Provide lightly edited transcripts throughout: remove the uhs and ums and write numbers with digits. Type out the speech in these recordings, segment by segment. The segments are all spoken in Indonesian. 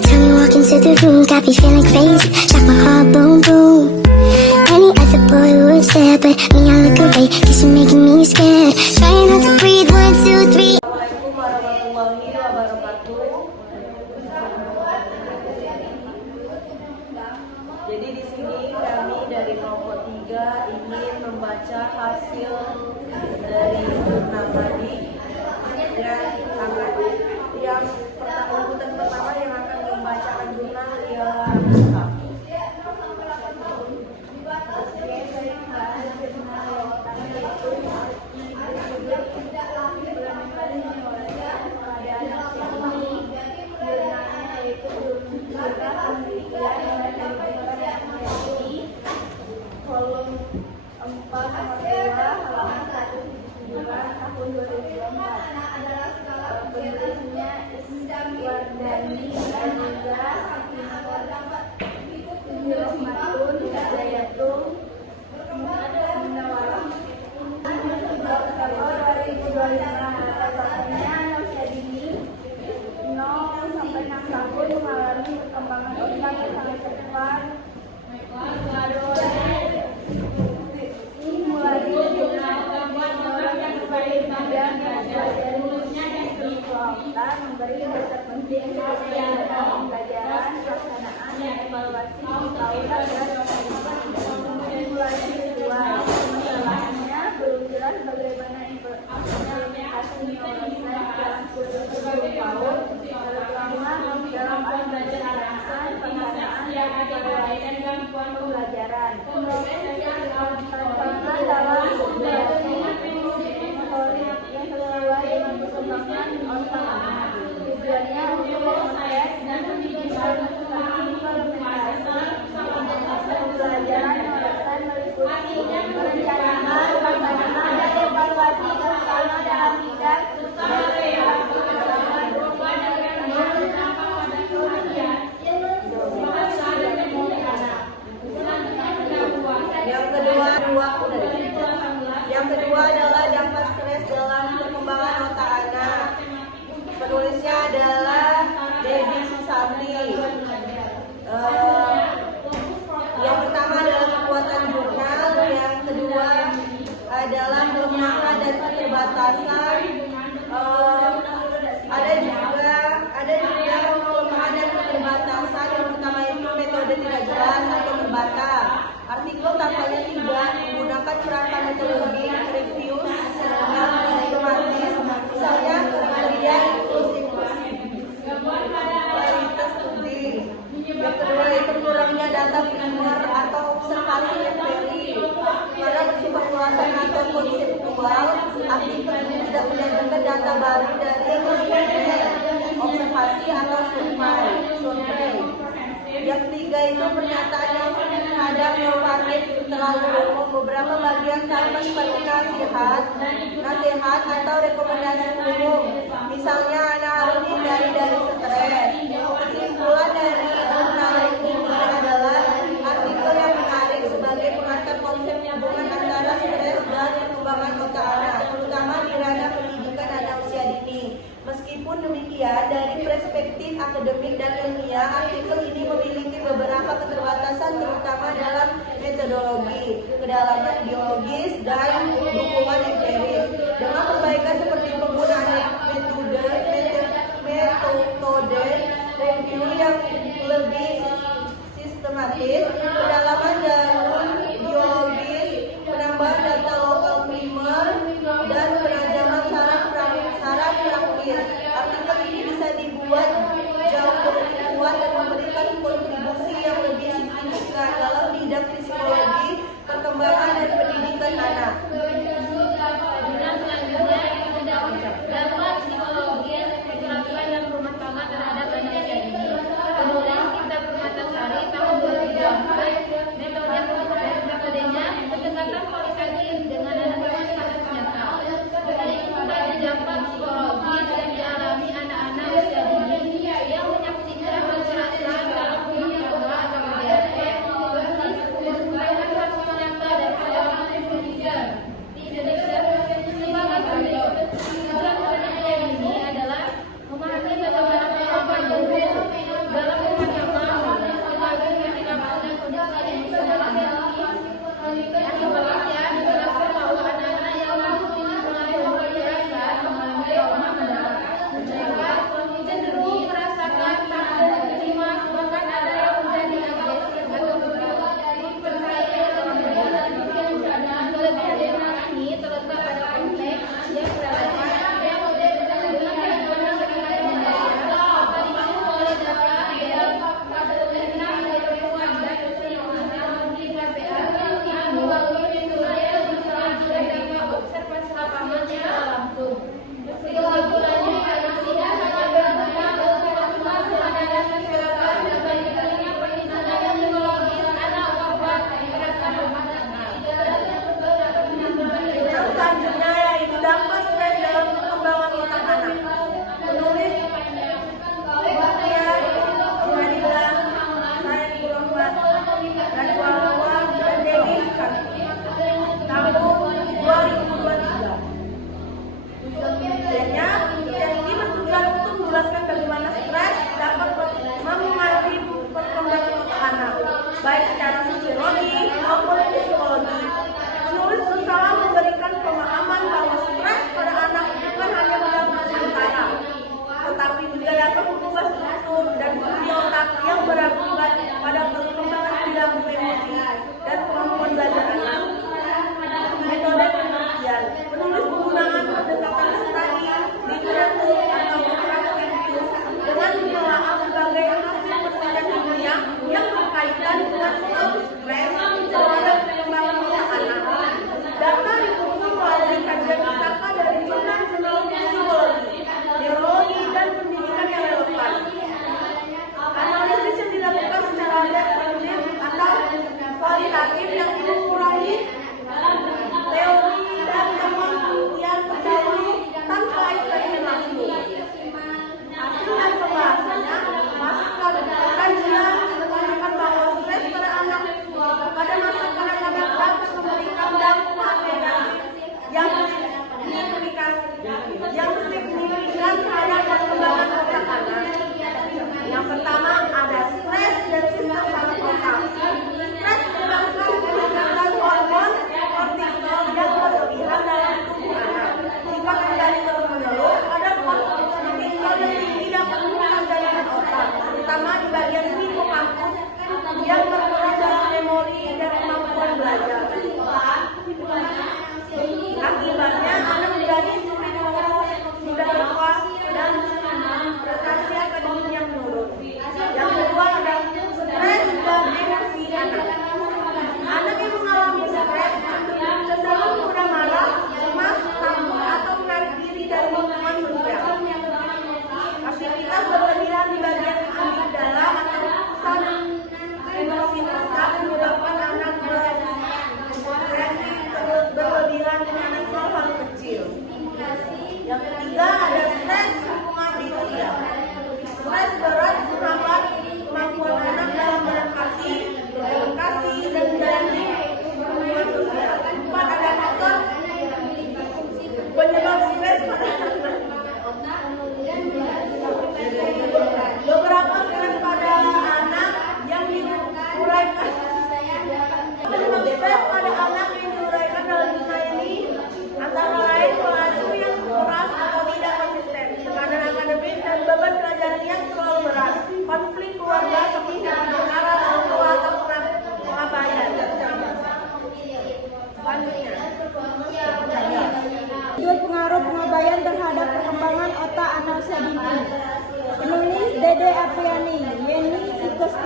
time you walk into the room, got me feeling crazy, shock my heart, boom, boom. Any other boy would stare, but me, I look away, cause you're making me scared. Trying not to breathe, 1, 2, 3. Assalamualaikum warahmatullahi wabarakatuh. Jadi di sini kami dari kelompok 3 ingin membaca hasil dari jurnal tadi. Yang urutan pertama yang akan membacakan jurnal ialah Mustafa. Kolom 4 halaman 179 tahun 2004. Penulisnya Iswardani Aniza Rahmatun Hidayatun Munawwarah. Tahun 2025 satunya Nosyadini 0 sampai 6 tahun mengalami perkembangan otak yang sangat cepat. Memberi dasar penting pembelajaran, pelaksanaan, dan evaluasi simulasi kedua. Masalahnya belum jelas bagaimana implementasi penyelesaian dalam kursus 10 tahun, terutama dalam pelaksanaan, pelaksanaan dan evaluasi pembelajaran. Tantangan dalam simulasi metode yang sesuai dengan perkembangan otak anak. Tujuannya untuk memproses dan mengimplementasi pembelajaran alasan meliputi perencanaan, pelaksanaan, dan evaluasi terutama dalam bidang Yang kedua adalah dampak stres dalam perkembangan otak anak. Penulisnya adalah Debbie Susanti. Yang pertama adalah kekuatan jurnal, yang kedua adalah kelemahan dan keterbatasan. Ada juga kelemahan dan keterbatasan. Yang pertama itu metode tidak jelas atau terbatas. Artikel tampaknya tidak menggunakan perangkat metodologi review yang sistematis, misalnya kemudian kualitas studi. Yang kedua itu kurangnya data primer atau observasi empiri. Karena bersifat ulasan atau konseptual, artikel ini tidak mendatangkan data baru dari observasi atau survei. Yang ketiga itu pernyataan yang terhadap normatif terlalu umum. Beberapa bagian tanpa seperti nasihat atau rekomendasi umum. Misalnya anak harus hindari dari stres. Kesimpulan dari jurnal ini adalah artikel yang menarik sebagai pengantar konsep hubungan antara stres dan perkembangan otak anak, terutama di ranah pendidikan anak usia dini. Meskipun demikian, dari perspektif akademik dan ilmiah, artikel ini memiliki beberapa keterbatasan, terutama dalam metodologi, kedalaman biologis, dan dukungan empiris. Dengan perbaikan seperti penggunaan metode review yang lebih sistematis, kedalaman daun biologis, penambahan data lokal primer, dan penajaman saran praktis. Artikel ini bisa dibuat jauh lebih kuat dan memberikan kontribusi yang lebih signifikan dalam bidang psikologi, perkembangan, dan pendidikan anak. Dampak psikologi efek kekerasan dan rumah tangga terhadap anak usia dini. Penulis Kita Permatasari tahun 2004. Metode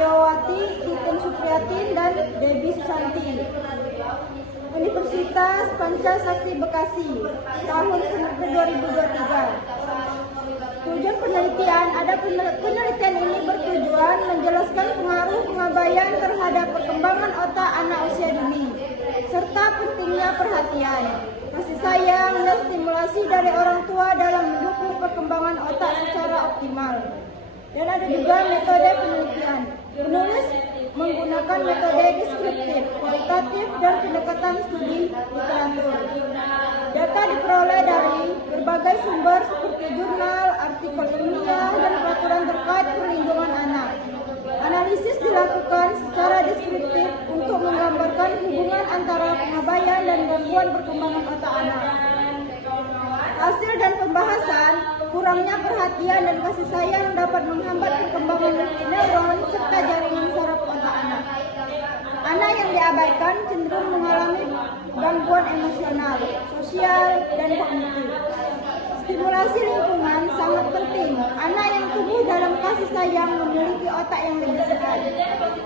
Widiawati, Titin Supriyatin, dan Debbie Susanti. Universitas Pancasakti Bekasi, tahun 2023. Tujuan penelitian, penelitian ini bertujuan menjelaskan pengaruh pengabaian terhadap perkembangan otak anak usia dini, serta pentingnya perhatian, kasih sayang, dan stimulasi dari orang tua dalam mendukung perkembangan otak secara optimal. Dan ada juga metode penelitian. Penulis menggunakan metode deskriptif, kualitatif, dan pendekatan studi literatur. Data diperoleh dari berbagai sumber seperti jurnal, artikel ilmiah, dan peraturan terkait perlindungan anak. Analisis dilakukan secara deskriptif untuk menggambarkan hubungan antara pengabaian dan gangguan perkembangan otak anak. Hasil dan pembahasan, kurangnya perhatian dan kasih sayang dapat menghambat perkembangan neuron serta jaringan saraf otak anak. Anak yang diabaikan cenderung mengalami gangguan emosional, sosial, dan kognitif. Stimulasi lingkungan sangat penting. Anak yang tumbuh dalam kasih sayang memiliki otak yang lebih sehat,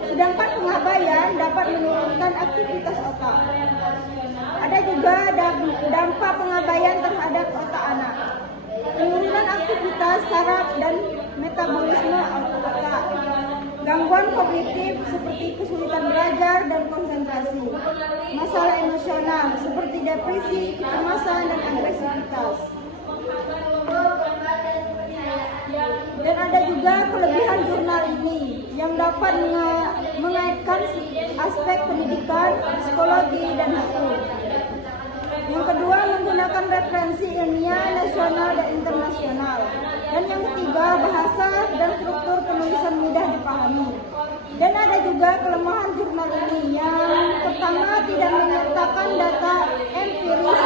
sedangkan pengabaian dapat menurunkan aktivitas otak. Ada juga dampak pengabaian terhadap otak anak. Penurunan aktivitas saraf dan metabolisme otak. Gangguan kognitif seperti kesulitan belajar dan konsentrasi. Masalah emosional seperti depresi, kecemasan, dan agresivitas. Dan ada juga kelebihan jurnal ini yang dapat mengaitkan aspek pendidikan, psikologi, dan hukum. Yang kedua, menggunakan referensi ilmiah nasional dan internasional. Dan yang ketiga, bahasa dan struktur penulisan mudah dipahami. Dan ada juga kelemahan jurnal ini. Yang pertama, tidak menyertakan data empiris.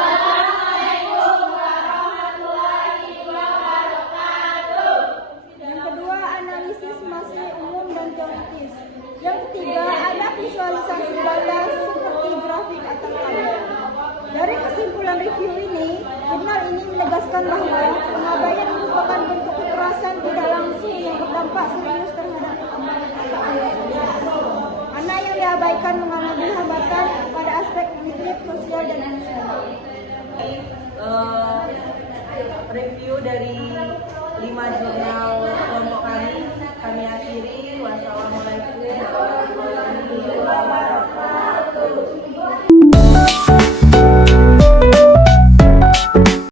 Yang kedua, analisis masih umum dan teoritis. Yang ketiga, ada visualisasi data seperti grafik atau tabel. Dari kesimpulan review ini, jurnal ini menegaskan bahwa pengabaian merupakan bentuk kekerasan tidak langsung yang berdampak serius terhadap perkembangan otak anak. Anak yang diabaikan mengalami hambatan pada aspek kognitif, sosial, dan emosional. Review dari 5 jurnal kelompok kami